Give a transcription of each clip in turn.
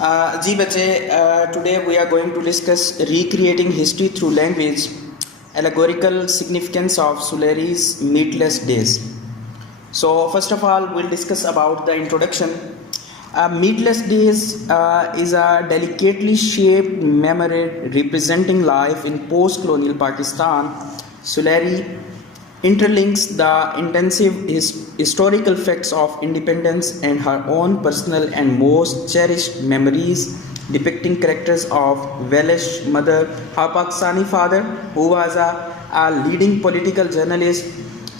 जी बच्चे, today we are going to discuss recreating history through language, allegorical significance of Suleri's meatless days. So first of all, we'll discuss about the introduction. Meatless days is a delicately shaped memory representing life in post-colonial Pakistan. Suleri interlinks the intensive historical facts of independence and her own personal and most cherished memories, depicting characters of Welsh mother, her Pakistani father, who was a leading political journalist,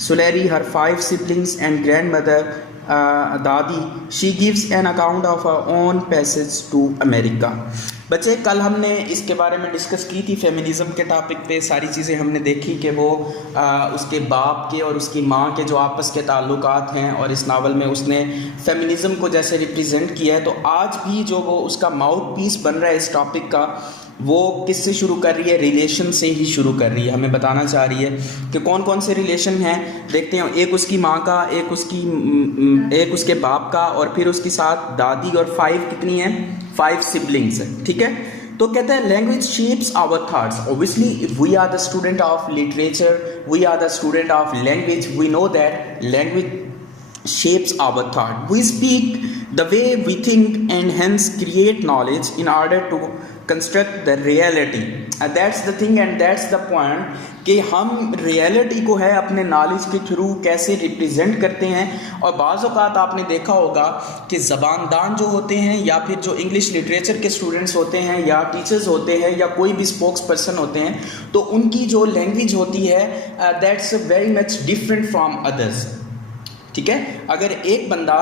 Suleri, her 5 siblings, and grandmother, Dadi. She gives an account of her own passage to America. बच्चे, कल हमने इसके बारे में discuss की थी, feminism के topic पे सारी चीज़ें हमने देखी कि वो उसके बाप के और उसकी माँ के जो आपस के ताल्लुकात हैं, और इस नावल में उसने फेमिनिज़म को जैसे रिप्रेजेंट किया है। तो आज भी जो वो उसका माउथ पीस बन रहा है इस टॉपिक का, वो किससे शुरू कर रही है? रिलेशन से ही शुरू कर रही है। हमें बताना चाह रही है कि कौन कौन से रिलेशन हैं। देखते हैं, एक उसकी माँ का, एक उसके बाप का, और फिर उसके साथ दादी, और 5 कितनी हैं? 5 सिबलिंग्स है। ठीक है, तो कहते हैं language shapes our thoughts. Obviously we are the student of literature, we are the student of language, we know that language shapes our thought. We speak the way we think and hence create knowledge in order to construct the reality. And that's the thing and that's the point कि हम reality को है अपने knowledge के through कैसे represent करते हैं। और बाज़ औक़ात आपने देखा होगा कि ज़बानदान जो होते हैं, या फिर जो इंग्लिश लिटरेचर के स्टूडेंट्स होते हैं, या टीचर्स होते हैं, या कोई भी स्पोक्स पर्सन होते हैं, तो उनकी जो लैंग्वेज होती है that's very much different from others. ठीक है, अगर एक बंदा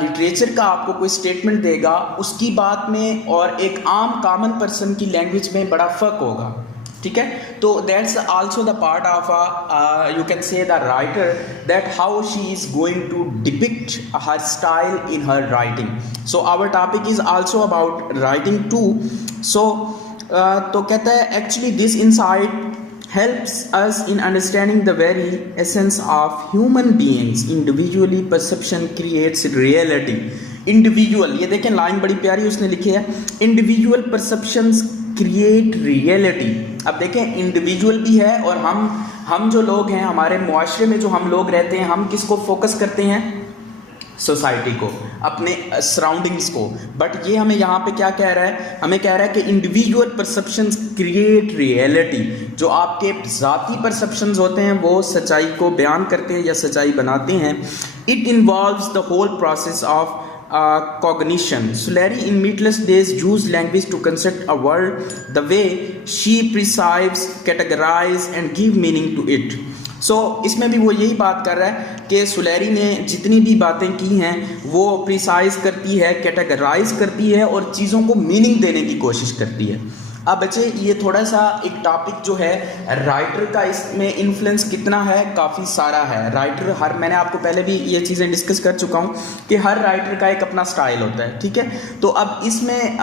लिटरेचर का आपको कोई स्टेटमेंट देगा, उसकी बात में और एक आम कॉमन पर्सन की लैंग्वेज में बड़ा फ़र्क होगा। ठीक है, तो that's also the part of you can say the writer, that how she is going to depict her style in her writing. So our topic is also about writing too. So तो कहता है actually this insight helps us in understanding the very essence of human beings. Individually perception creates reality. Individual, ये देखें line बड़ी प्यारी उसने लिखी है, individual perceptions create reality. अब देखें इंडिविजुअल भी है, और हम जो लोग हैं, हमारे मुआशरे में जो हम लोग रहते हैं, हम किसको फोकस करते हैं? सोसाइटी को, अपने सराउंडिंग्स को। बट ये हमें यहाँ पे क्या कह रहा है? हमें कह रहा है कि इंडिविजुअल परसेप्शंस क्रिएट रियलिटी। जो आपके ज़ाती परसेप्शंस होते हैं वो सच्चाई को बयान करते हैं या सच्चाई बनाते हैं। It involves the whole process of cognition. Suleri in meatless days used language to construct a world the way she perceives, categorize and give meaning to it. So इसमें भी वो यही बात कर रहा है कि सुलेरी ने जितनी भी बातें की हैं वो प्रिसाइज करती है, कैटेगराइज करती है, और चीज़ों को मीनिंग देने की कोशिश करती है। अब बच्चे, ये थोड़ा सा एक टॉपिक जो है राइटर का, इसमें इन्फ्लुएंस कितना है? काफ़ी सारा है। राइटर मैंने आपको पहले भी ये चीज़ें डिस्कस कर चुका हूँ कि हर राइटर का एक अपना स्टाइल होता है। ठीक है, तो अब इसमें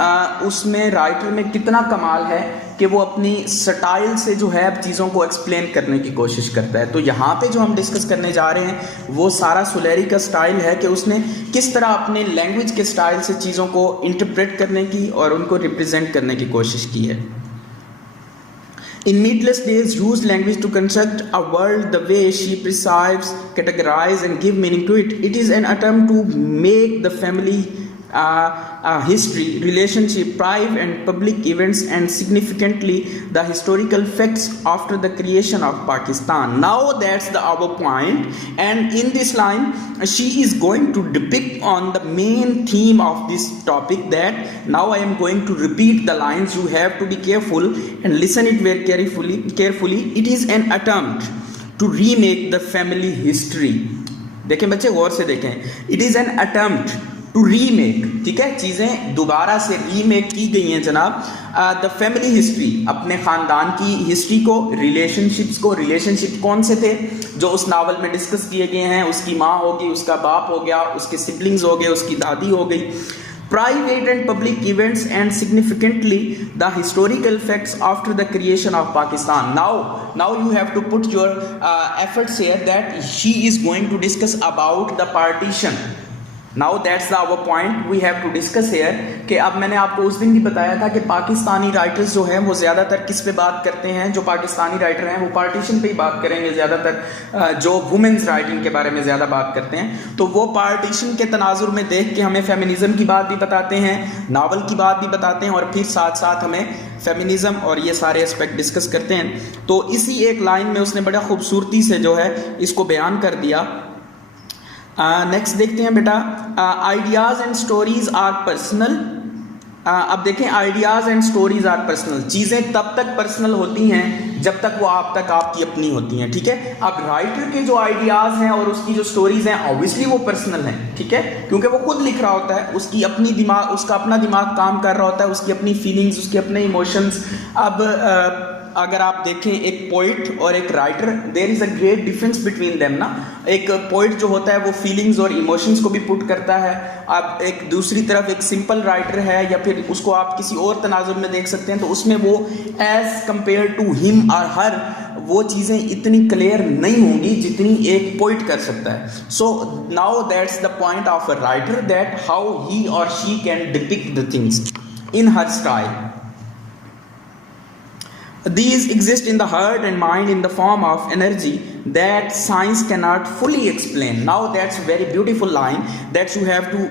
उसमें राइटर में कितना कमाल है कि वो अपनी स्टाइल से जो है अब चीज़ों को एक्सप्लेन करने की कोशिश करता है। तो यहाँ पे जो हम डिस्कस करने जा रहे हैं वो सारा सुलेरी का स्टाइल है कि उसने किस तरह अपने लैंग्वेज के स्टाइल से चीज़ों को इंटरप्रेट करने की और उनको रिप्रेजेंट करने की कोशिश की है। In meatless days, use language to construct a world the way she perceives, categorize and give meaning to it. It is an attempt to make the family history, relationship, private and public events, and significantly the historical facts after the creation of Pakistan. Now that's our point, and in this line she is going to depict on the main theme of this topic. That now I am going to repeat the lines. You have to be careful and listen it very carefully. It is an attempt to remake the family history. देखें बच्चे, गौर से देखें। It is an attempt to remake, ठीक है, चीज़ें दोबारा से remake की गई हैं जनाब। द फैमिली हिस्ट्री, अपने ख़ानदान की हिस्ट्री को, रिलेशनशिप कौन से थे जो उस नावल में डिस्कस किए गए हैं? उसकी माँ होगी, उसका बाप हो गया, उसके सिबलिंग्स हो गए, उसकी दादी हो गई। Private and public events and significantly the historical facts after the creation of Pakistan. Now you have to put your efforts here that she is going to discuss about the partition. Now that's our point we have to discuss here कि अब मैंने आपको उस दिन भी बताया था कि पाकिस्तानी राइटर्स जो हैं वो ज़्यादातर किस पे बात करते हैं। जो पाकिस्तानी राइटर हैं वो पार्टीशन पे ही बात करेंगे ज़्यादातर, जो वुमेन्स राइटिंग के बारे में ज़्यादा बात करते हैं। तो वो पार्टीशन के तनाजुर में देख के हमें फेमिनिज़म की बात भी बताते हैं, नावल की बात भी बताते हैं, और फिर साथ साथ हमें फेमिनिज़म और ये सारे एस्पेक्ट डिस्कस करते हैं। तो इसी एक लाइन में उसने बड़ा खूबसूरती से जो है इसको बयान कर दिया। नेक्स्ट देखते हैं बेटा, ideas and stories are personal. अब देखें, ideas and stories are personal, चीज़ें तब तक पर्सनल होती हैं जब तक वो आप तक आपकी अपनी होती हैं, ठीक है। अब राइटर के जो आइडियाज़ हैं और उसकी जो स्टोरीज हैं ऑब्वियसली वो पर्सनल हैं, ठीक है, क्योंकि वो खुद लिख रहा होता है, उसकी अपनी दिमाग, उसका अपना दिमाग काम कर रहा होता है, उसकी अपनी फीलिंग्स, उसके अपने इमोशंस। अब अगर आप देखें एक पोइट और एक writer, there is a great difference between them ना। एक पोइट जो होता है वो फीलिंग्स और इमोशंस को भी पुट करता है। अब एक दूसरी तरफ एक सिंपल राइटर है, या फिर उसको आप किसी और तनाजुर में देख सकते हैं, तो उसमें वो एज कंपेयर टू हिम और हर वो चीज़ें इतनी क्लियर नहीं होंगी जितनी एक पोइट कर सकता है। So now that's the point of a writer, that how he और she can depict the things in her style. These exist in the heart and mind in the form of energy that science cannot fully explain. Now that's a very beautiful line that you have to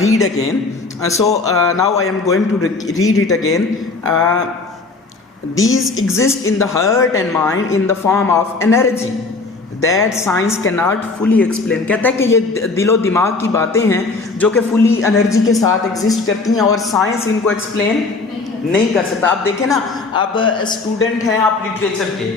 read again. Now I am going to read it again. These exist in the heart and mind in the form of energy that science cannot fully explain. कहता है कि ये दिलो दिमाग की बातें हैं जो कि फुली एनर्जी के साथ एग्जिस्ट करती हैं और साइंस इनको एक्सप्लेन नहीं कर सकता। आप देखें ना, अब स्टूडेंट हैं आप लिटरेचर के,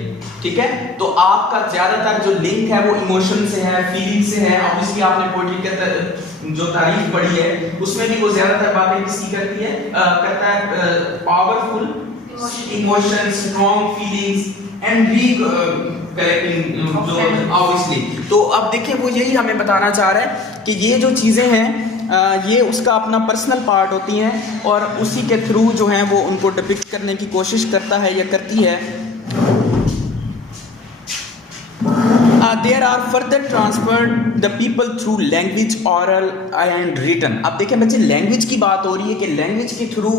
ठीक है, तो आपका ज्यादातर जो लिंक है वो इमोशन से है, फीलिंग से है। ऑब्वियसली आपने पोएट्री के जो तारीफ पढ़ी है उसमें भी वो ज्यादातर बातें किसकी करती है, करता है powerful emotion, strong feelings and weak correcting जो ऑब्वियसली। तो अब देखिए वो यही हमें बताना चाह रहा है कि ये जो चीजें हैं ये उसका अपना पर्सनल पार्ट होती हैं और उसी के थ्रू जो हैं वो उनको डिपिक्ट करने की कोशिश करता है या करती है। There are further transferred the people through language, oral and written. अब देखें बच्चे, लैंग्वेज की बात हो रही है कि लैंग्वेज के थ्रू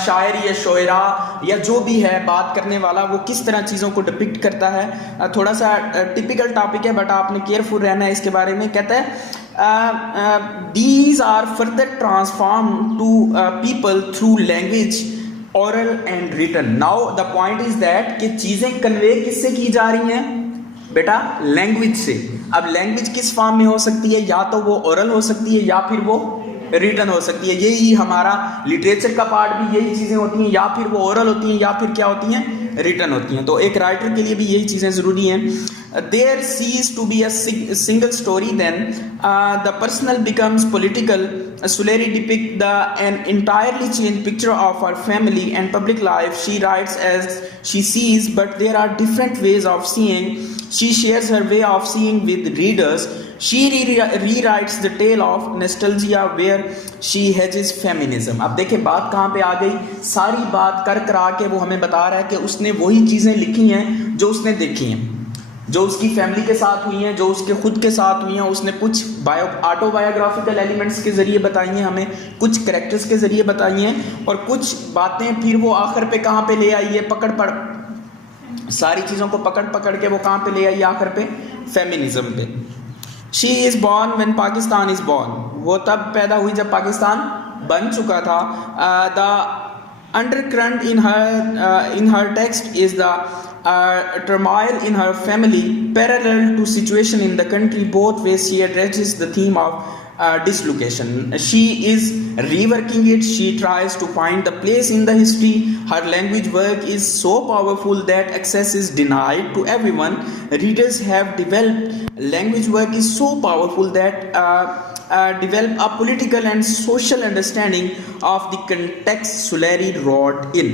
शायर या शोयरा या जो भी है बात करने वाला वो किस तरह चीज़ों को डिपिक्ट करता है। थोड़ा सा टिपिकल टॉपिक है बट आपने केयरफुल रहना है इसके बारे में। कहता है these are further transformed to people through language, oral and written. Now the point is that कि चीज़ें कन्वे किससे की जा रही हैं बेटा, लैंग्वेज से। अब लैंग्वेज किस फॉर्म में हो सकती है, या तो वो ओरल हो सकती है या फिर वो रिटन हो सकती है। यही हमारा लिटरेचर का पार्ट भी यही चीज़ें होती हैं, या फिर वो ओरल होती हैं या फिर क्या होती हैं, रिटन होती हैं। तो एक राइटर के लिए भी यही चीज़ें ज़रूरी हैं। There cease to be a single story, then the personal becomes political. Sulleri depicts an entirely changed picture of her family and public life. She writes as she sees, but there are different ways of seeing. She shares her way of seeing with readers. She rewrites the tale of nostalgia where she hedges feminism. अब देखें बात कहाँ पे आ गई, सारी बात कर करा के वो हमें बता रहा है कि उसने वही चीज़ें लिखी हैं जो उसने देखी हैं, जो उसकी फैमिली के साथ हुई हैं, जो उसके खुद के साथ हुई हैं। उसने कुछ ऑटोबायोग्राफिकल एलिमेंट्स के ज़रिए बताई हैं हमें, कुछ कैरेक्टर्स के ज़रिए बताई हैं, और कुछ बातें फिर वो आखिर पे कहाँ पे ले आई है, सारी चीज़ों को पकड़ के वो कहाँ पे ले आई आखिर पे, फेमिनिज्म पे। She is born when Pakistan is born, वो तब पैदा हुई जब पाकिस्तान बन चुका था। The undercurrent in her text is the turmoil in her family, parallel to situation in the country. Both ways she addresses the theme of dislocation. She is reworking it. She tries to find the place in the history. Her language work is so powerful that access is denied to everyone. Readers have developed language work is so powerful that develop a political and social understanding of the context Sulleri wrote in.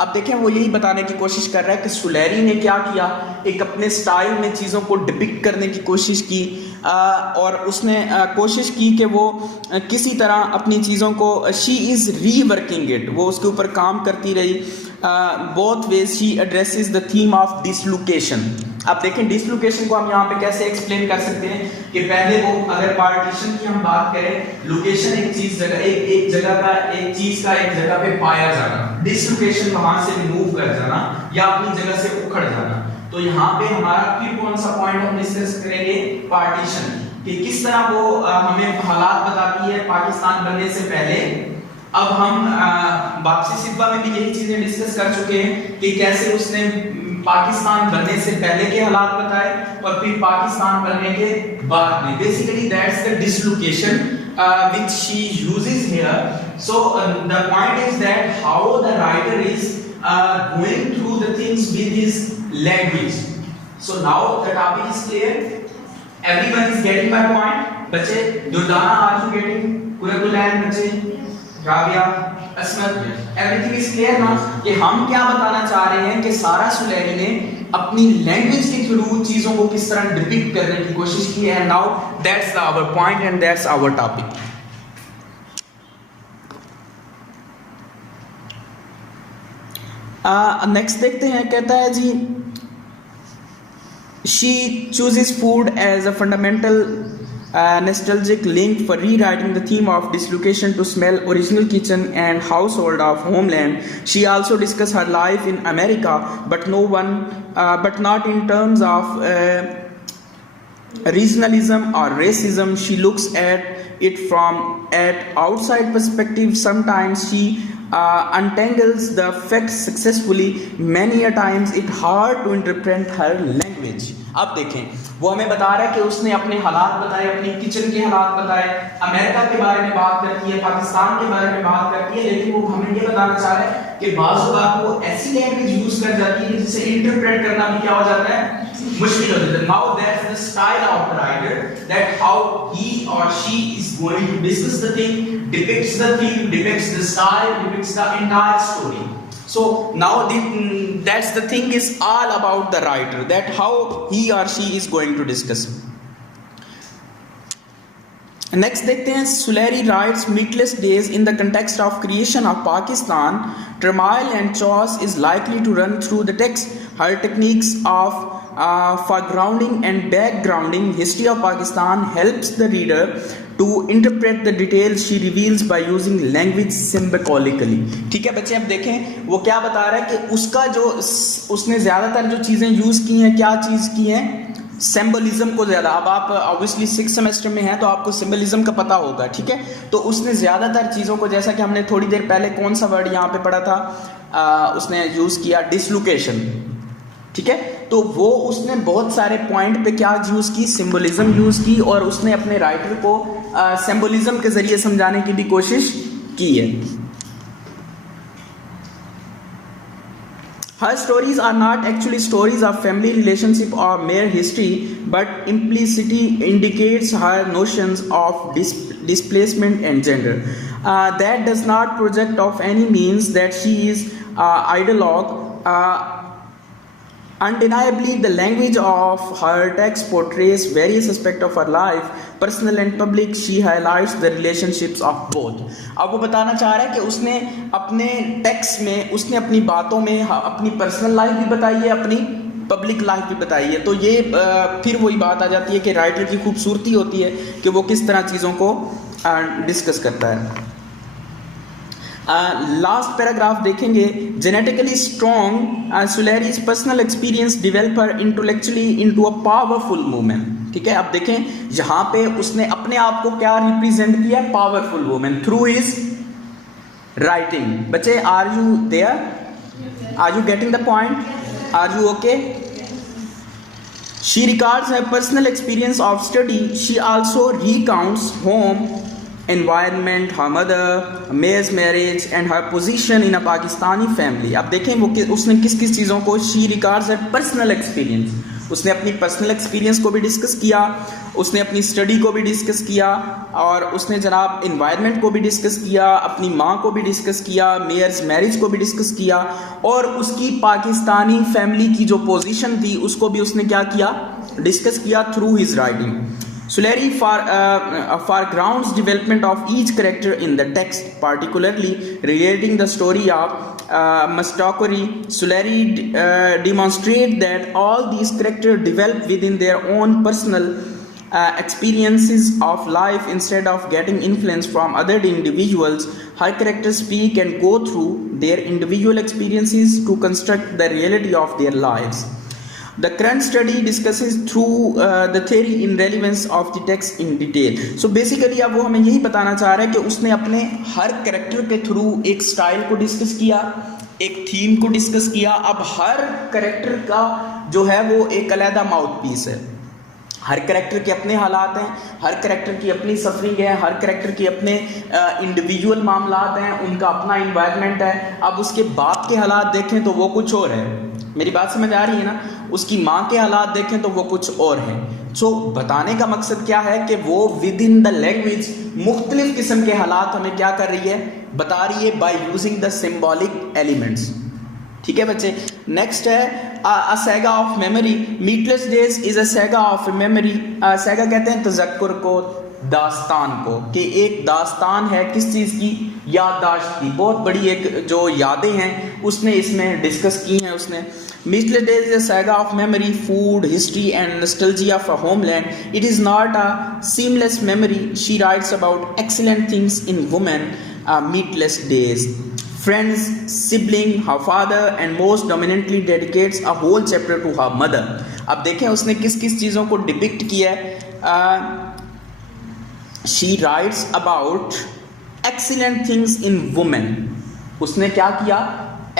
अब देखें वो यही बताने की कोशिश कर रहा है कि सुलेरी ने क्या किया, एक अपने स्टाइल में चीज़ों को डिपिक्ट करने की कोशिश की, और उसने कोशिश की कि वो किसी तरह अपनी चीज़ों को, शी इज़ रीवर्किंग इट, वो उसके ऊपर काम करती रही। both ways she addresses the theme of dislocation. अब देखें डिसलोकेशन को हम यहाँ पे कैसे एक्सप्लेन कर सकते हैं कि पहले वो अगर पार्टीशन की हम बात करें, लोकेशन एक चीज जगह एक जगह का एक चीज का एक जगह पे पाया जाना, डिसलोकेशन वहां से मूव कर जाना या अपनी जगह से उखड़ जाना। तो यहाँ पे हमारा फिर कौन सा पॉइंट हम डिस्कस करेंगे, पार्टीशन, कि किस तरह वो हमें हालात बताती है पाकिस्तान बनने से पहले। अब हम वापसी सितवा में भी यही चीजें डिस्कस कर चुके हैं कि कैसे उसने पाकिस्तान बनने से पहले के हालात बताए और फिर पाकिस्तान बनने के बाद में। Basically that's the dislocation which she uses here. So the point is that how the writer is going through the things with his language. So now the topic is clear. Everyone is getting my point. बच्चे, Durdana, are you getting? कुरकुलैन बच्चे, राबिया, असमत, everything is clear ना, कि हम क्या बताना चाह रहे हैं कि सारा सुलेरी ने अपनी लैंग्वेज के थ्रू चीजों को किस तरह डिपिक्ट करने की कोशिश की है। Now that's our point and that's our topic. Next देखते हैं, कहता है जी she chooses food as a fundamental nostalgic link for rewriting the theme of dislocation to smell original kitchen and household of homeland. She also discussed her life in America, but not in terms of regionalism or racism. She looks at it from outside perspective. Sometimes she untangles the facts successfully. Many a times it hard to interpret her language. अब देखें, वो हमें बता रहा है कि उसने अपने हालात बताए, अपनी किचन के हालात बताए, अमेरिका के बारे में बात करती है, पाकिस्तान के बारे में बात करती है, लेकिन वो हमें ये बताना चाह रहा है कि बाज़ बात वो ऐसी लैंग्वेज यूज कर जाती है जिसे इंटरप्रेट करना भी क्या हो जाता है, मुश्किल हो जाता है। Now that's the style of the writer, that how he or she is going to discuss the thing, depicts the thing, depicts the style, depicts the entire story. So now that's the thing is all about the writer, that how he or she is going to discuss. Next देखते हैं, Suleri writes meatless days in the context of creation of Pakistan. Turmoil and chaos is likely to run through the text. Her techniques of foregrounding and backgrounding history of Pakistan helps the reader to interpret the details she reveals by using language symbolically. ठीक है बच्चे, अब देखें वो क्या बता रहा है कि उसका जो उसने ज़्यादातर जो चीज़ें यूज़ की हैं, क्या चीज़ की हैं, सिंबलिज्म को ज़्यादा। अब आप ऑब्वियसली 6th सेमेस्टर में हैं तो आपको सिंबलिज्म का पता होगा, ठीक है। तो उसने ज़्यादातर चीज़ों को, जैसा कि हमने थोड़ी देर पहले कौन सा वर्ड यहाँ पे पढ़ा था, उसने यूज़ किया डिसलोकेशन, ठीक है। तो वो उसने बहुत सारे पॉइंट पे क्या यूज़ की, सिंबलिज्म यूज़ की, और उसने अपने राइटर को सिंबलिज्म के ज़रिए समझाने की भी कोशिश की है। Her stories are not actually stories of family relationship or mere history, but implicitly indicates her notions of displacement and gender. That does not project of any means that she is ideologue. Undeniably, the language of her text portrays various aspects of her life, personal and public. She highlights the relationships of both. अब वो बताना चाह रहा है कि उसने अपने text में, उसने अपनी बातों में अपनी पर्सनल लाइफ भी बताई है, अपनी पब्लिक लाइफ भी बताई है। तो ये फिर वही बात आ जाती है कि राइटर की खूबसूरती होती है कि वो किस तरह चीज़ों को डिस्कस करता है। लास्ट पैराग्राफ देखेंगे, genetically strong Suleri's personal experience develop her intellectually into a powerful woman. ठीक है, अब देखें यहाँ पे उसने अपने आप को क्या रिप्रेजेंट किया, powerful woman through his writing. बच्चे, are you there, are you getting the point, are you okay? She records her personal experience of study. She also recounts home environment, her mother, May's marriage and her position in a Pakistani family. अब देखें वो उसने किस किस चीज़ों को, she records her personal experience. उसने अपनी पर्सनल एक्सपीरियंस को भी डिस्कस किया, उसने अपनी स्टडी को भी डिस्कस किया, और उसने जनाब इन्वायरमेंट को भी डिस्कस किया, अपनी माँ को भी डिस्कस किया, मेयर्स मैरिज को भी डिस्कस किया, और उसकी पाकिस्तानी फैमिली की जो पोजीशन थी उसको भी उसने क्या किया, डिस्कस किया through his writing. Sulary foregrounds development of each character in the text, particularly relating the story of Mastokori. Sulary demonstrate that all these characters develop within their own personal experiences of life instead of getting influence from other individuals. Her characters speak and go through their individual experiences to construct the reality of their lives. The current study discusses through the theory in relevance of the text in detail. So basically अब वो हमें यही बताना चाह रहा है कि उसने अपने हर कैरेक्टर के थ्रू एक स्टाइल को डिस्कस किया, एक थीम को डिस्कस किया. अब हर कैरेक्टर का जो है वो एक अलग माउथ पीस है. हर कैरेक्टर के अपने हालात हैं, हर कैरेक्टर की अपनी सफरिंग है, हर कैरेक्टर के अपने इंडिविजुअल मामलात हैं, उनका अपना इन्वायरमेंट है. अब उसके बाप के हालात देखें तो वो कुछ और है. मेरी बात समझ आ रही है ना? उसकी माँ के हालात देखें तो वो कुछ और हैं. सो बताने का मकसद क्या है कि वो विद इन द लैंग्वेज मुख्तलिफ किस्म के हालात हमें क्या कर रही है, बता रही है by using the symbolic elements. ठीक है बच्चे. नेक्स्ट है a saga of memory. Meatless days is a saga of memory. Saga कहते हैं तजक्कुर को, दास्तान को, कि एक दास्तान है किस चीज़ की, याददाश्त की. बहुत बड़ी एक जो यादें हैं उसने इसमें डिस्कस की हैं उसने. Meatless days is a saga of memory, food, history and nostalgia for homeland. It is not a seamless memory. She writes about excellent things in women. Meatless days, friends, sibling, her father and most dominantly dedicates a whole chapter to her mother. अब देखें उसने किस किस चीज़ों को depict किया है. She writes about excellent things in women. उसने क्या किया,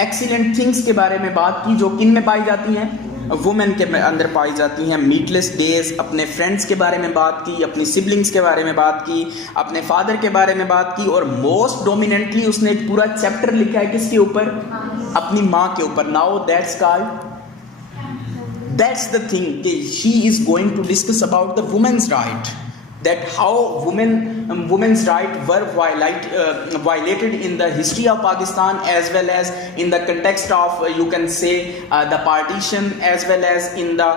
excellent things के बारे में बात की जो किन में पाई जाती हैं, वुमेन के अंदर पाई जाती हैं. मीटलेस डेज, अपने फ्रेंड्स के बारे में बात की, अपनी सिबलिंग्स के बारे में बात की, अपने फादर के बारे में बात की, और मोस्ट डोमिनेंटली उसने एक पूरा चैप्टर लिखा है किसके ऊपर, अपनी माँ के ऊपर. नाउ दैट्स द थिंग कि she is going to discuss about the women's right, that how women's right were violated in the history of Pakistan, as well as in the context of you can say the partition, as well as in the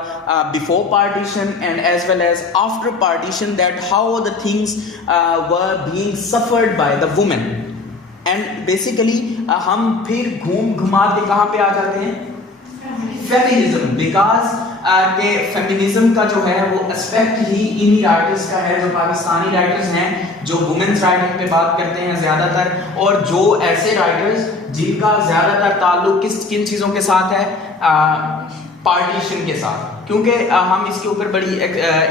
before partition and as well as after partition, that how the things were being suffered by the women. And basically हम फिर घूम घुमा के कहाँ पे आ जाते हैं, feminism. Because के फेमिनिज्म का जो है वो एस्पेक्ट ही इन्हीं राइटर्स का है जो पाकिस्तानी राइटर्स हैं, जो वुमेन्स राइटिंग पे बात करते हैं ज़्यादातर, और जो ऐसे राइटर्स जिनका ज़्यादातर ताल्लुक किन चीज़ों के साथ है, पार्टीशन के साथ. क्योंकि हम इसके ऊपर बड़ी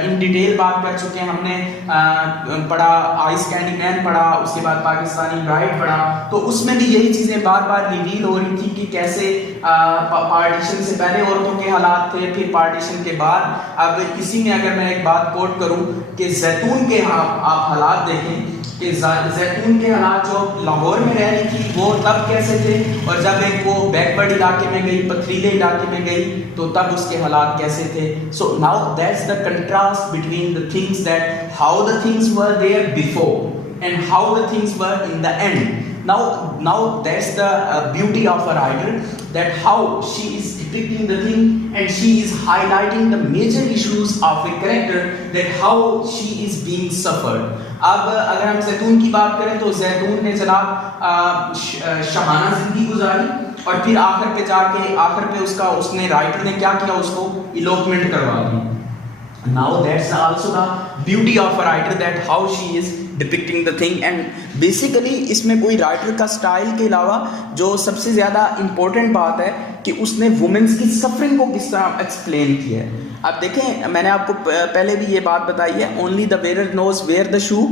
इन डिटेल बात कर चुके हैं. हमने पढ़ा आइस कैंडी मैन पढ़ा, उसके बाद पाकिस्तानी ब्राइड पढ़ा, तो उसमें भी यही चीज़ें बार बार रिवील हो रही थी कि कैसे पार्टीशन से पहले औरतों के हालात थे, फिर पार्टीशन के बाद. अब इसी में अगर मैं एक बात कोट करूं कि जैतून के आप हालात देखें कि जैतून के हालात जो लाहौर में रह रही थी वो तब कैसे थे, और जब एक वो बैकवर्ड इलाके में गई, पथरीले इलाके में गई, तो तब उसके हालात कैसे थे. So now that's the contrast between the things, that how the things were there before and how the things were in the end. Now that's the beauty of a writer, that how she is depicting the thing and she is highlighting the major issues of a character, that how she is being suffered. अब अगर हम जैतून की बात करें तो जैतून ने जनाब शहाना जिंदगी गुजारी, और फिर आखिर पे उसने राइटर ने क्या किया, उसको इलोपमेंट करवा दी. Now that's also the beauty of a writer, that how she is depicting the thing. and basically इसमें कोई राइटर का स्टाइल के अलावा जो सबसे ज़्यादा इम्पोर्टेंट बात है कि उसने वुमेन्स की सफरिंग को किस तरह एक्सप्लेन किया है. अब देखें, मैंने आपको पहले भी ये बात बताई है, only the wearer knows where the shoe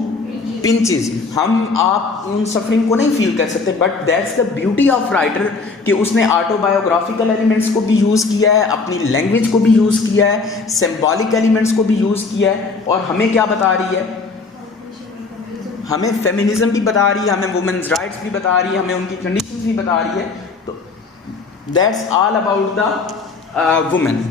pinches. हम आप उन सफरिंग को नहीं फील कर सकते, but that's the beauty of writer कि उसने ऑटोबायोग्राफिकल एलिमेंट्स को भी यूज़ किया है, अपनी लैंग्वेज को भी यूज़ किया है, सिंबॉलिक एलिमेंट्स को भी यूज़ किया है, और हमें क्या बता रही है, हमें फेमिनिज्म भी बता रही है, हमें वुमेन्स राइट्स भी बता रही है, हमें उनकी कंडीशंस भी बता रही है. तो that's all about the women.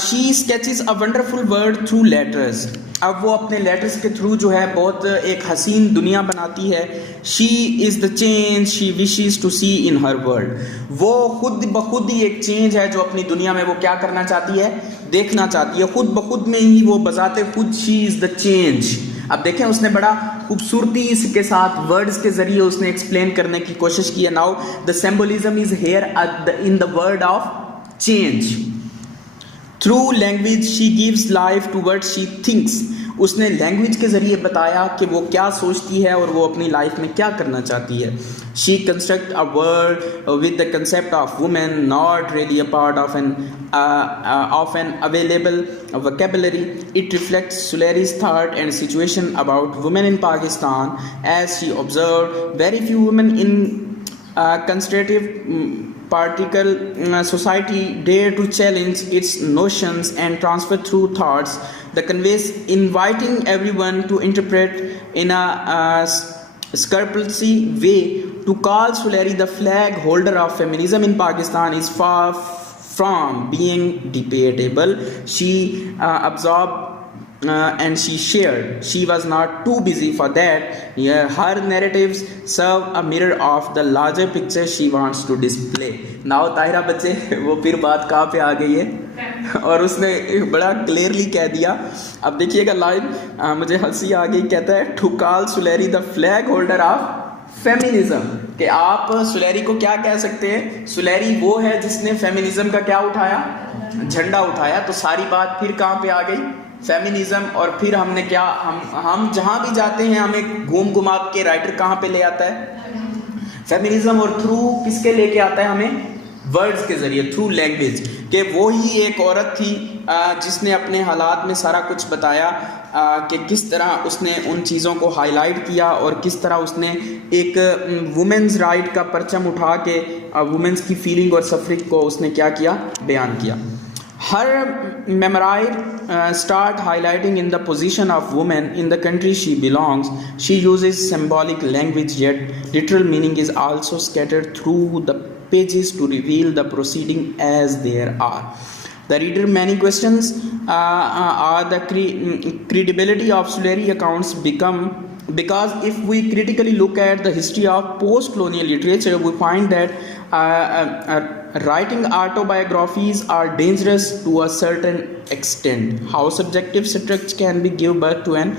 She sketches a wonderful world through letters. अब वो अपने लेटर्स के थ्रू जो है बहुत एक हसीन दुनिया बनाती है। She is the change she wishes to see in her world. वो खुद ब खुद ही एक चेंज है जो अपनी दुनिया में वो क्या करना चाहती है, देखना चाहती है। खुद ब खुद में ही वो बजाते खुद शी इज़ द चेंज। अब देखें उसने बड़ा खूबसूरती इसके साथ वर्ड्स के जरिए उसने एक्सप्लेन करने की कोशिश की है। Now the symbolism is here in the word of change. Through language she gives life to what she thinks. उसने लैंग्वेज के ज़रिए बताया कि वो क्या सोचती है और वो अपनी लाइफ में क्या करना चाहती है। She construct a word with the concept of women not really a part of an available vocabulary. It reflects Suleri's thought and situation about women in Pakistan, as she observed very few women in conservative particle society dare to challenge its notions and transfer through thoughts the conveys, inviting everyone to interpret in a scrupulous way. To call Suleri the flag holder of feminism in Pakistan is far from being debatable. She absorbed and she shared. She was not too busy for that. Yeah, her narratives serve a mirror of the larger picture she wants to display. Now Tahira बच्चे वो फिर बात कहाँ पे आ गई है और उसने बड़ा क्लियरली कह दिया। अब देखिएगा लाइन, मुझे हंसी आ गई। कहता है to call Suleri the flag holder of feminism, कि आप सुलेरी को क्या कह सकते हैं, सुलेरी वो है जिसने फेमिनिज्म का क्या उठाया, झंडा उठाया। तो सारी बात फिर कहाँ पे आ गई, फेमिनिज्म। और फिर हमने क्या, हम जहाँ भी जाते हैं हमें घूम घुमा के राइटर कहाँ पे ले आता है, फेमिनिज्म। और थ्रू किसके लेके आता है हमें, वर्ड्स के जरिए, थ्रू लैंग्वेज। कि वो ही एक औरत थी जिसने अपने हालात में सारा कुछ बताया कि किस तरह उसने उन चीज़ों को हाईलाइट किया और किस तरह उसने एक वुमेन्स राइट का परचम उठा के वुमेन्स की फीलिंग और सफरिंग को उसने क्या किया, बयान किया। Her memoir start highlighting in the position of women in the country she belongs. She uses symbolic language, yet literal meaning is also scattered through the pages to reveal the proceeding as there are. The reader many questions are the credibility of Suleri accounts become, because if we critically look at the history of post-colonial literature, we find that writing autobiographies are dangerous to a certain extent. How subjective structure can be give birth to an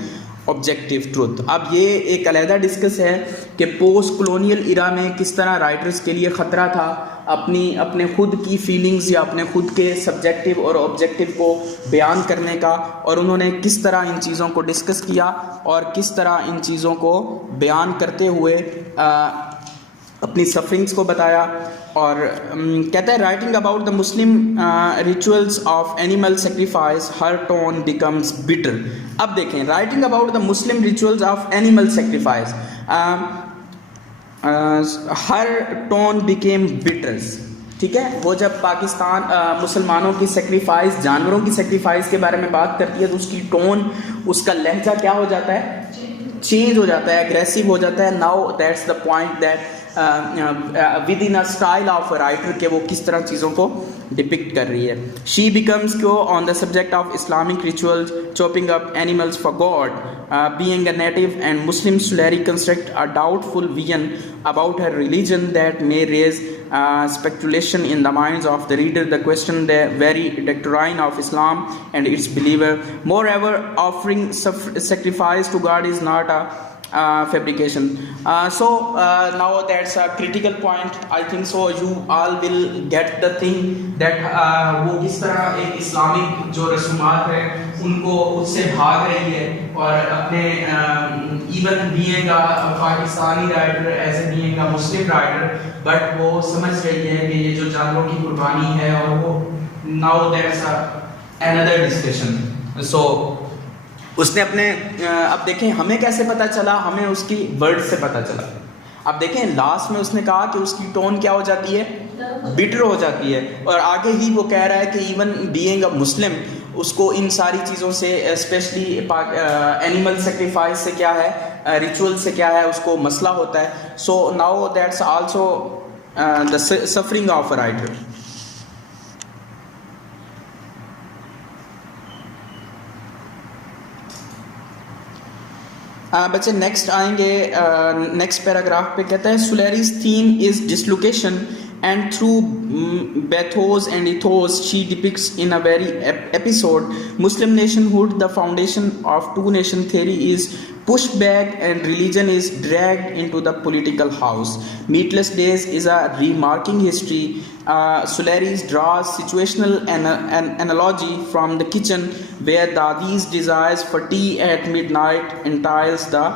objective truth. अब ये एक अलहदा discuss है कि post colonial इरा में किस तरह writers के लिए ख़तरा था अपने खुद की फीलिंग्स या अपने खुद के सब्जेक्टिव और ऑब्जेक्टिव को बयान करने का, और उन्होंने किस तरह इन चीज़ों को डिस्कस किया और किस तरह इन चीज़ों को बयान करते हुए अपनी सफरिंग्स को बताया। और कहता है writing about the Muslim rituals of animal sacrifice her tone becomes bitter. अब देखें, writing about the Muslim rituals of animal sacrifice her tone became biters. ठीक है, वो जब पाकिस्तान मुसलमानों की सेक्रीफाइस, जानवरों की सेक्रीफाइस के बारे में बात करती है तो उसकी टोन, उसका लहजा क्या हो जाता है, चेंज हो जाता है, एग्रेसिव हो जाता है। Now that's the point that with in a style of a writer के वो किस तरह चीज़ों को डिपिक्ट कर रही है। शी बिकम्स क्यो on the subject of Islamic rituals, chopping up animals for God, being a native and Muslim, Suleri construct a doubtful vision about her religion that may raise speculation in the minds of the reader. The question the very doctrine of Islam and its believer. Moreover, offering sacrifice to God is not a fabrication. So now that's a critical point. I think so you all will get the thing that वो किस तरह एक Islamic जो रस्मात है उनको उससे भाग रही है और अपने even being a Pakistani writer, as a being a Muslim writer, but वो समझ रही है कि ये जो जानवरों की कुर्बानी है, और वो नाउ दैट्स अनदर डिस्कशन। सो उसने अपने अब देखें हमें कैसे पता चला, हमें उसकी वर्ड से पता चला। अब देखें लास्ट में उसने कहा कि उसकी टोन क्या हो जाती है, बिटर हो जाती है, और आगे ही वो कह रहा है कि इवन बीइंग अ मुस्लिम उसको इन सारी चीज़ों से, स्पेशली एनिमल सेक्रीफाइस से क्या है, रिचुअल से क्या है, उसको मसला होता है। So now that's also the suffering of a writer. बच्चे नेक्स्ट आएंगे, नेक्स्ट पैराग्राफ पे कहता है Suleri's theme is dislocation and through bathos and ethos she depicts in a very episode Muslim nationhood, the foundation of two nation theory, is pushed back and religion is dragged into the political house. Meatless Days is a remarking history. Suleris draws situational analogy from the kitchen where Dadi's desires for tea at midnight entails the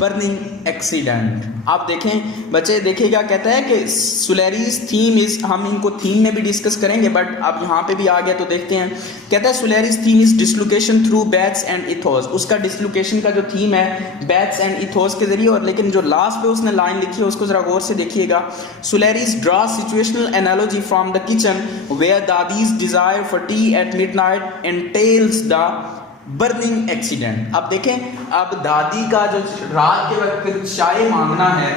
burning accident. आप देखें बच्चे, देखिएगा कहता है कि सुलेरिस theme is, हम इनको theme में भी डिस्कस करेंगे बट अब यहाँ पे भी आ गया तो देखते हैं. कहता है Suleri's theme is dislocation through bathos and ethos. उसका डिसलोकेशन का जो थीम है बैथ्स एंड इथोस के जरिए, और लेकिन जो लास्ट पे उसने लाइन लिखी है उसको जरा गौर से देखिएगा. Suleri's draw situational analogy from the kitchen where Dadi's desire for tea at midnight entails the burning accident. अब देखें, अब दादी का जो रात के वक्त चाय मांगना है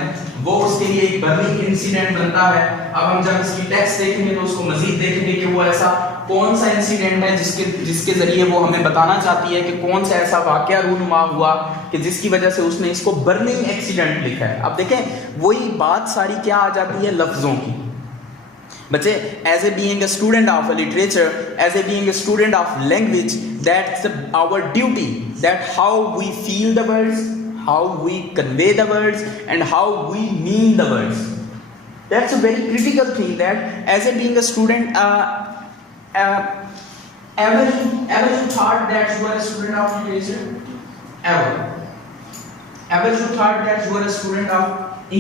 वो उसके लिए एक बर्निंग इंसिडेंट बनता है. अब हम जब इसकी टेक्स्ट देखेंगे तो उसको मजीद देखेंगे कि वो ऐसा कौन सा इंसिडेंट है जिसके जरिए वो हमें बताना चाहती है कि कौन सा ऐसा वाकया रूनुमा हुआ कि जिसकी वजह से उसने इसको बर्निंग एक्सीडेंट लिखा है. अब देखें वही बात सारी क्या आ जाती है लफ्जों की. बच्चे, as a being a student of a literature, as a being a student of language, that's our duty, that how we feel the words, how we convey the words, and how we mean the words. That's a very critical thing, that as a being a student, ever you thought that you are a student of literature? Ever you thought that you are a student of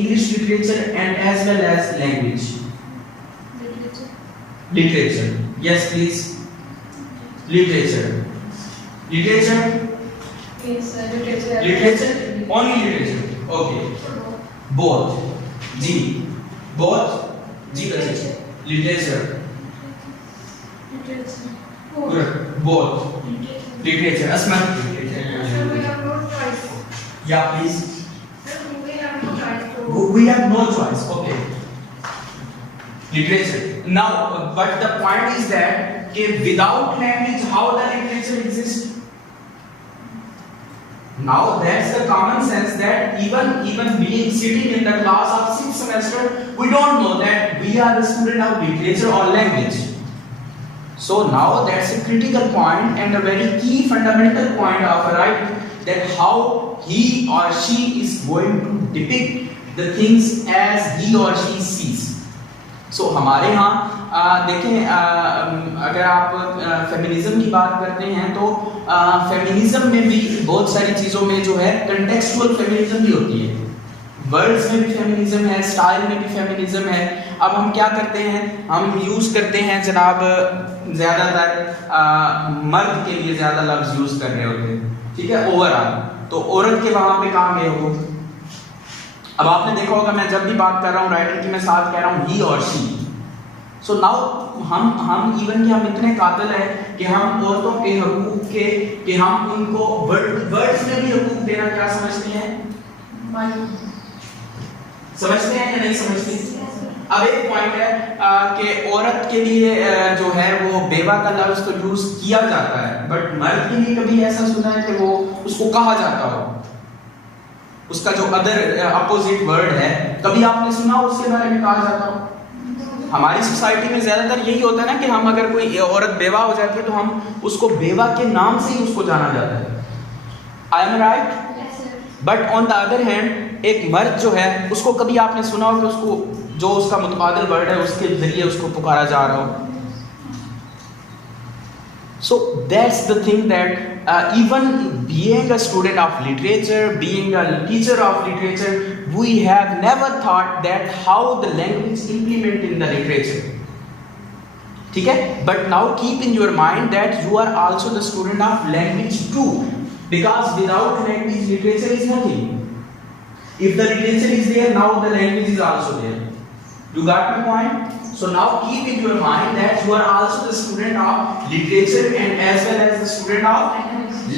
English literature and as well as language? Literature. Yes, please. Literature. Literature. Yes, literature. Literature. Only literature. Okay. Both. G. Both. G. Literature. Literature. Literature. Good. Both. Literature. Asma. Sir, we have no choice. Yeah, please. Sir, we have no choice. We have no choice. Okay. Literature. Now, but the point is that without language, how the literature exists? Now that's the common sense that even being sitting in the class of 6th semester, we don't know that we are the student of literature or language. So now that's a critical point and a very key fundamental point of a writer, that how he or she is going to depict the things as he or she sees. So हमारे यहाँ देखें, अगर आप feminism की बात करते हैं तो फेमिनिज्म में भी बहुत सारी चीज़ों में जो है कंटेक्सुअल फेमिनिज्म भी होती है. वर्ड्स में भी फेमिनिज्म है, स्टाइल में भी फेमिनिज्म है. अब हम क्या करते हैं, हम यूज़ करते हैं जनाब ज़्यादातर मर्द के लिए ज़्यादा लफ्ज़ यूज़ कर रहे होते हैं, ठीक है, ओवरऑल. तो औरत के वहाँ पे कहाँ गए हो. अब आपने देखा होगा मैं जब भी बात कर रहा हूँ राइटर की, मैं साथ कह रहा हूँ ही और शी. सो नाउ हम इवन कि हम इतने कातिल हैं कि हम औरतों के हकूक के कि हम उनको वर्ड्स में भी हकूक देना क्या समझते हैं, समझते हैं या नहीं समझते. अब एक पॉइंट है कि औरत के लिए जो है वो बेवा का लफ्ज तो यूज किया जाता है, बट मर्द के लिए कभी ऐसा सुना है कि वो उसको कहा जाता हो, उसका जो अदर अपोजिट वर्ड है, कभी आपने सुना उसके बारे में कहा जाता हो. हमारी सोसाइटी में ज्यादातर यही होता है ना कि हम अगर कोई औरत बेवा हो जाती है तो हम उसको बेवा के नाम से ही उसको जाना जाता है. I am right. But on the other hand एक मर्द जो है उसको कभी आपने सुना हो कि उसको जो उसका मुतबादिल वर्ड है उसके जरिए उसको पुकारा जा रहा हो. So that's the thing, that even being a student of literature, being a teacher of literature, we have never thought that how the language implement in the literature. ठीक है? But now keep in your mind that you are also the student of language too, because without language, literature is nothing. If the literature is there, now the language is also there. You got my point? So now keep in your mind that you are also the student of literature and as well as the student of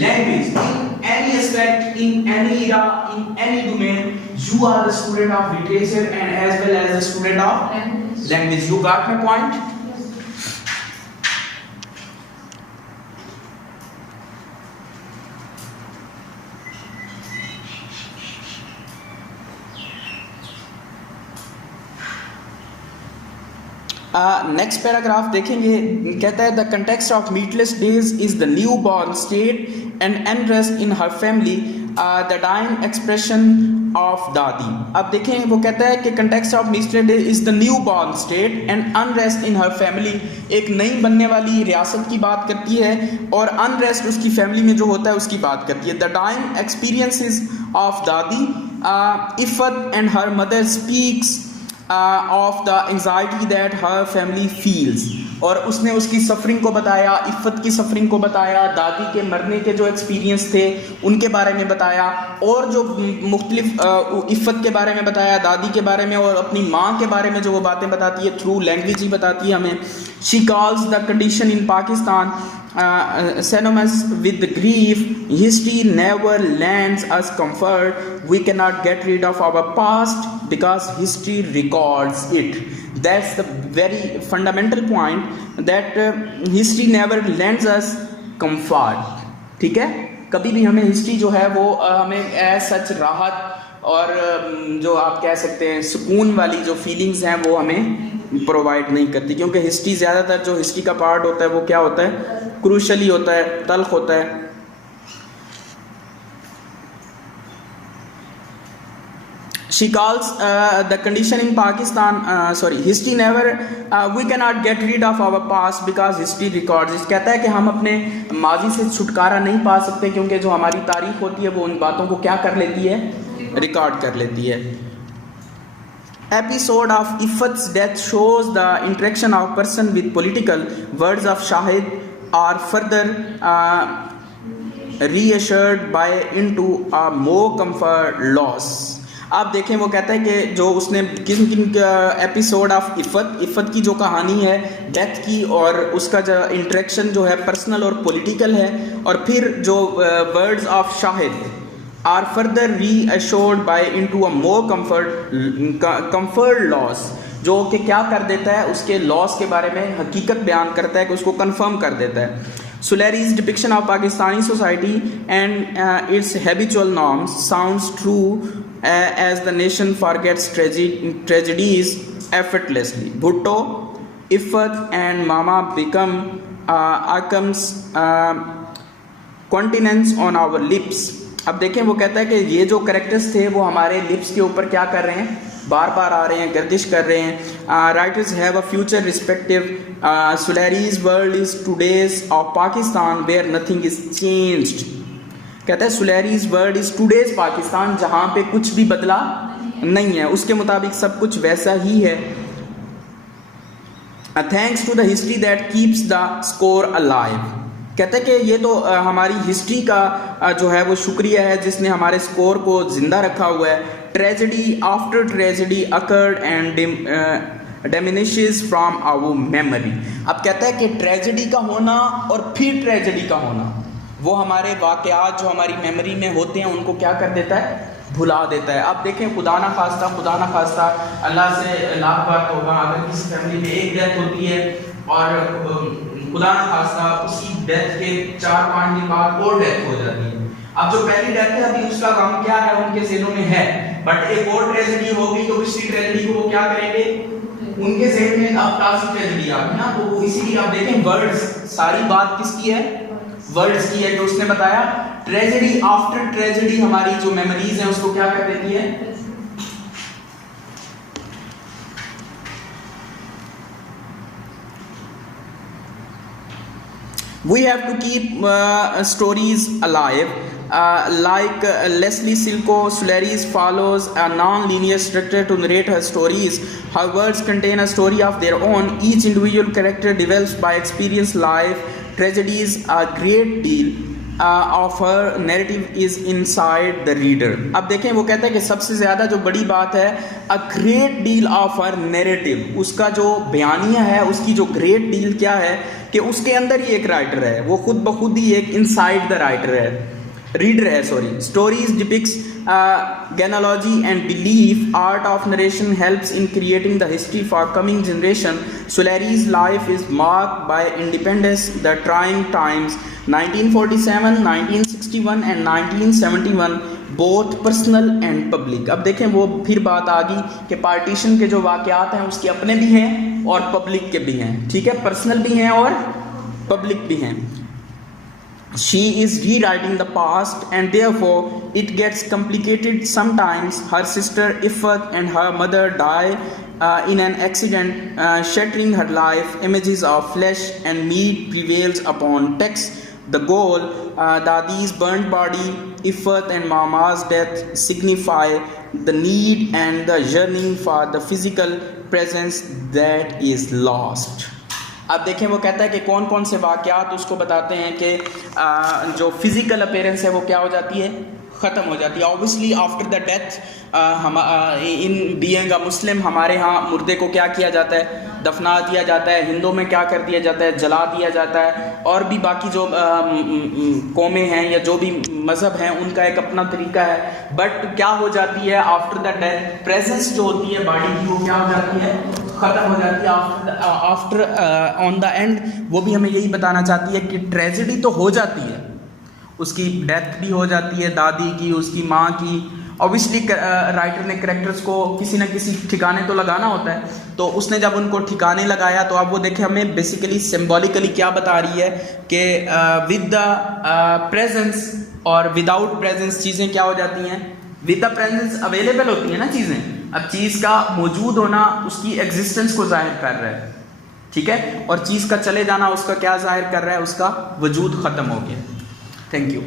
language. In any aspect, in any era, in any domain, you are the student of literature and as well as the student of language. You got my point? Next paragraph देखेंगे, कहता है the context of meatless days is the new born state and unrest in her family the dying expression of Dadi. अब देखें वो कहता है कि context of meatless day is the new born state and unrest in her family, एक नई बनने वाली रियासत की बात करती है और अनरेस्ट उसकी फैमिली में जो होता है उसकी बात करती है। द डाइंग एक्सपीरियंसेस ऑफ दादी, Iffat and her mother speaks of the anxiety that her family feels, और उसने उसकी सफरिंग को बताया, इफ़त की सफरिंग को बताया, दादी के मरने के जो एक्सपीरियंस थे उनके बारे में बताया, और जो मुख्तलिफ इफ़त के बारे में बताया, दादी के बारे में, और अपनी माँ के बारे में जो वो बातें बताती है थ्रू लैंग्वेज ही बताती है हमें। She calls the condition in Pakistan synonymous with grief. History never lends us comfort. We cannot get rid of our past because history records it. That's the very fundamental point, that history never lends us comfort. ठीक है, कभी भी हमें history जो है वो हमें सच राहत और जो आप कह सकते हैं सुकून वाली जो फीलिंग्स हैं वो हमें प्रोवाइड नहीं करती, क्योंकि हिस्ट्री ज़्यादातर जो हिस्ट्री का पार्ट होता है वो क्या होता है, क्रूशली होता है, तल्ख होता है। She calls the condition in Pakistan, history never, we cannot get rid of our past because history records. कहता है कि हम अपने माजी से छुटकारा नहीं पा सकते, क्योंकि जो हमारी तारीख होती है वो उन बातों को क्या कर लेती है, रिकॉर्ड कर लेती है। Episode of Iffat's death shows the interaction of person with political. Words of Shahid are further reassured by into a more comfort loss. आप देखें वो कहता है कि जो उसने किन किन एपिसोड ऑफ इफ़त की जो कहानी है डेथ की, और उसका जो इंटरेक्शन जो है पर्सनल और पॉलिटिकल है, और फिर जो words of Shahid are further reassured by into a more comfort loss, जो कि क्या कर देता है, उसके लॉस के बारे में हकीकत बयान करता है, कि उसको कंफर्म कर देता है। Sulari's depiction of Pakistani society and its habitual norms sounds true as the nation forgets tragedies effortlessly. Bhutto, Iffat and Mama become icons, continents on our lips. अब देखें वो कहता है कि ये जो करेक्टर्स थे वो हमारे लिप्स के ऊपर क्या कर रहे हैं, बार बार आ रहे हैं, गर्दिश कर रहे हैं। Writers have a future respective, Suleri's world is today's of Pakistan where nothing is changed. कहता है Suleri's world is today's Pakistan, जहाँ पे कुछ भी बदला नहीं है, उसके मुताबिक सब कुछ वैसा ही है। Thanks to the history that keeps the score alive. कहते हैं कि ये तो हमारी हिस्ट्री का जो है वो शुक्रिया है जिसने हमारे स्कोर को जिंदा रखा हुआ है। Tragedy after tragedy occurred and diminishes from our memory. अब कहता है कि ट्रेजेडी का होना और फिर ट्रेजेडी का होना वो हमारे वाक़यात जो हमारी मेमोरी में होते हैं उनको क्या कर देता है, भुला देता है। अब देखें खुदा ना खास्ता अल्लाह से लाख बार तौबा, अगर किसी फैमिली में एक डेथ होती है और खुदा ना खास्ता उसी डेथ के 4-5 दिन बाद और डेथ हो जाती है। अब जो पहली डेथ है अभी उसका गम क्या है उनके ज़हनों में है, बट एक और ट्रेजेडी होगी तो पिछली ट्रेजेडी को वो क्या करेंगे, उनके ज़हन में अब ताज़ी ट्रेजेडी आ गई ना, तो वो इसीलिए आप देखें वर्ड्स, सारी बात किसकी है, वर्ड्स की है। जो उसने बताया ट्रेजेडी आफ्टर ट्रेजेडी हमारी जो मेमोरीज हैं उसको क्या कर देती है, we have to keep stories alive. Like Leslie Silko, Sulari's follows a non-linear structure to narrate her stories. Her words contain a story of their own. Each individual character develops by experience, life, tragedies. A great deal of her narrative is inside the reader. अब देखें वो कहता है कि सबसे ज़्यादा जो बड़ी बात है, a great deal of her narrative, उसका जो बयानिया है उसकी जो great deal क्या है कि उसके अंदर ही एक राइटर है, वो खुद ब खुद ही एक इनसाइड द राइटर है, रीडर है, sorry. Stories depicts genealogy and belief. Art of narration helps in creating the history for coming generation. Sulari's life is marked by independence, the trying times 1947, 1961 and 1971, both personal and public. अब देखें वो फिर बात आ गई कि partition के जो वाक़यात हैं उसके अपने भी हैं और पब्लिक के भी हैं, ठीक है, पर्सनल भी हैं और पब्लिक भी हैं। She is rewriting the past and therefore it gets complicated sometimes. Her sister Ifat and her mother die in an accident, shattering her life. Images of flesh and meat prevails upon text. The goal, Dadi's burnt body, Ifat and Mama's death signify the need and the yearning for the physical presence that is lost. अब देखें वो कहता है कि कौन कौन से वाक़यात उसको बताते हैं कि जो फिज़िकल अपीयरेंस है वो क्या हो जाती है, ख़त्म हो जाती है। ऑब्वियसली आफ्टर द डेथ हम इन बीइंग अ मुस्लिम हमारे यहाँ मुर्दे को क्या किया जाता है, दफना दिया जाता है। हिंदू में क्या कर दिया जाता है, जला दिया जाता है। और भी बाकी जो कौमें हैं या जो भी मज़हब हैं उनका एक अपना तरीका है। बट क्या हो जाती है आफ्टर द डेथ, प्रेजेंस जो होती है बॉडी की वो क्या हो जाती है, ख़त्म हो जाती है। आफ्टर ऑन द एंड वो भी हमें यही बताना चाहती है कि ट्रेजेडी तो हो जाती है, उसकी डेथ भी हो जाती है, दादी की, उसकी माँ की। ऑब्वियसली राइटर ने कैरेक्टर्स को किसी न किसी ठिकाने तो लगाना होता है, तो उसने जब उनको ठिकाने लगाया तो अब वो देखें हमें बेसिकली सिंबॉलिकली क्या बता रही है कि विद द प्रेजेंस और विदाउट प्रेजेंस चीज़ें क्या हो जाती हैं। विद द प्रेजेंस अवेलेबल होती हैं ना चीज़ें, अब चीज़ का मौजूद होना उसकी एग्जिस्टेंस को जाहिर कर रहा है, ठीक है, और चीज़ का चले जाना उसका क्या जाहिर कर रहा है, उसका वजूद ख़त्म हो गया। Thank you.